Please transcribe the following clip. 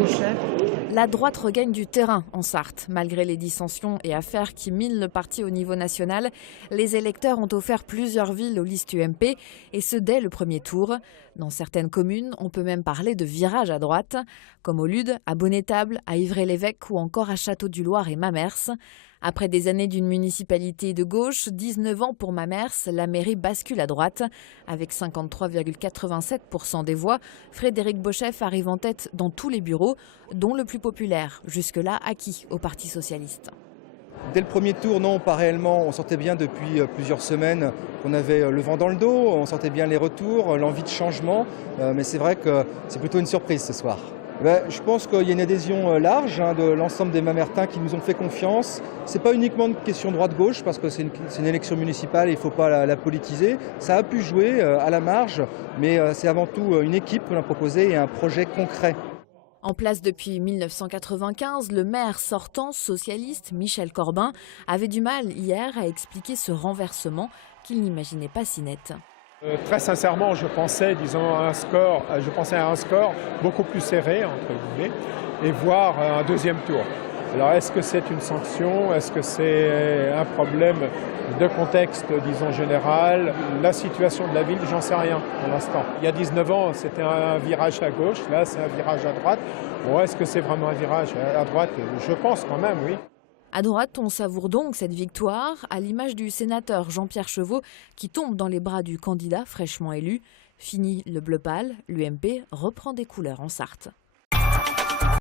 Bauchet. La droite regagne du terrain en Sarthe. Malgré les dissensions et affaires qui minent le parti au niveau national, les électeurs ont offert plusieurs villes aux listes UMP, et ce dès le premier tour. Dans certaines communes, on peut même parler de virage à droite, comme au Lude, à Bonnétable, à Ivry-l'Évêque ou encore à Château-du-Loir et Mamers. Après des années d'une municipalité de gauche, 19 ans pour Mamers, la mairie bascule à droite. Avec 53,87% des voix, Frédéric Beauchef arrive en tête dans tous les bureaux, dont le plus populaire, jusque-là acquis au Parti socialiste. Dès le premier tour, non, pas réellement. On sentait bien depuis plusieurs semaines qu'on avait le vent dans le dos, on sentait bien les retours, l'envie de changement. Mais c'est vrai que c'est plutôt une surprise ce soir. Je pense qu'il y a une adhésion large de l'ensemble des Mamertins qui nous ont fait confiance. Ce n'est pas uniquement une question droite-gauche parce que c'est une élection municipale et il ne faut pas la politiser. Ça a pu jouer à la marge, mais c'est avant tout une équipe qu'on a proposée et un projet concret. En place depuis 1995, le maire sortant socialiste Michel Corbin avait du mal hier à expliquer ce renversement qu'il n'imaginait pas si net. Très sincèrement, je pensais à un score beaucoup plus serré, entre guillemets, et voire un deuxième tour. Alors est-ce que c'est une sanction? Est-ce que c'est un problème de contexte, disons, général? La situation de la ville, j'en sais rien pour l'instant. Il y a 19 ans, c'était un virage à gauche, là c'est un virage à droite. Bon, est-ce que c'est vraiment un virage à droite? Je pense quand même, oui. À droite, on savoure donc cette victoire, à l'image du sénateur Jean-Pierre Chevaux qui tombe dans les bras du candidat fraîchement élu. Fini le bleu pâle, l'UMP reprend des couleurs en Sarthe.